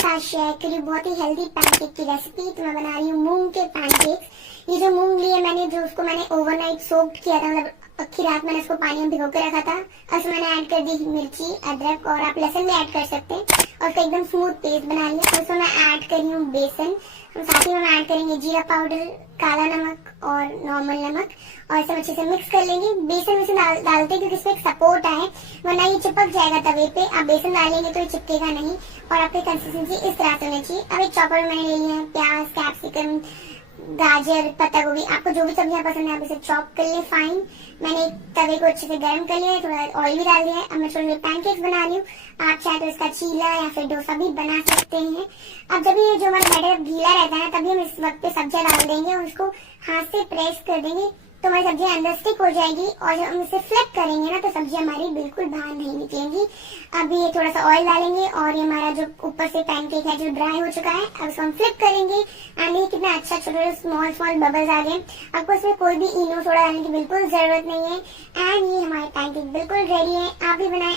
साथ शेयर करी बहुत ही हेल्दी पैनकेक की रेसिपी। तो मैं बना रही हूँ मूंग के पैनकेक्स। ये जो मूंग लिए मैंने, जो उसको मैंने ओवरनाइट सोक्ड किया था, मतलब आखिर रात मैंने उसको पानी में भिगो के रखा था। और उसमें मैंने ऐड कर दी मिर्ची, अदरक और आप लहसुन भी ऐड कर सकते हैं और उसका एकदम स्मूथ पेस्ट बना लिया। तो उसमें मैं ऐड कर रही हूँ बेसन, साथ ही में ऐड करेंगे जीरा पाउडर, काला नमक और नॉर्मल नमक और इसे अच्छे से मिक्स कर लेंगे। बेसन वैसे डालते क्योंकि इसमें एक सपोर्ट आए, वरना ये चिपक जाएगा तवे पे। आप बेसन डालेंगे तो ये चिपकेगा नहीं और आपकी कंसिस्टेंसी इस तरह से होनी चाहिए। अब एक चॉपर में मैंने ले लिया है प्याज, कैप्सिकम, गाजर, पत्ता गोभी, आपको जो भी सब्जियां पसंद है आप इसे चॉप कर लें फाइन। मैंने एक तवे को अच्छे से गर्म कर लिया है, थोड़ा ऑयल भी डाल दिया है। अब मैं छोटे पैनकेक्स बना रही हूँ। आप चाहे तो इसका चीला या फिर डोसा भी बना सकते हैं। अब जब ये जो हमारा बैटर गीला रहता है तभी हम इस वक्त पे सब्जियां डाल देंगे और उसको हाथ से प्रेस कर देंगे तो हमारी सब्जियां अंदर स्टिक हो जाएगी और जब हम इसे फ्लिप करेंगे ना तो सब्जियां हमारी बिल्कुल बाहर नहीं निकलेंगी। अब ये थोड़ा सा ऑयल डालेंगे और ये हमारा जो ऊपर से पैनकेक है जो ड्राई हो चुका है, अब इसको हम फ्लिप करेंगे एंड ये कितना अच्छा छोटे स्मॉल स्मॉल बबल्स आ गए। आपको इसमें कोई भी इनो सोडा डालने की बिल्कुल जरूरत नहीं है एंड ये हमारे पैनकेक बिल्कुल रेडी है। आप भी बनाएं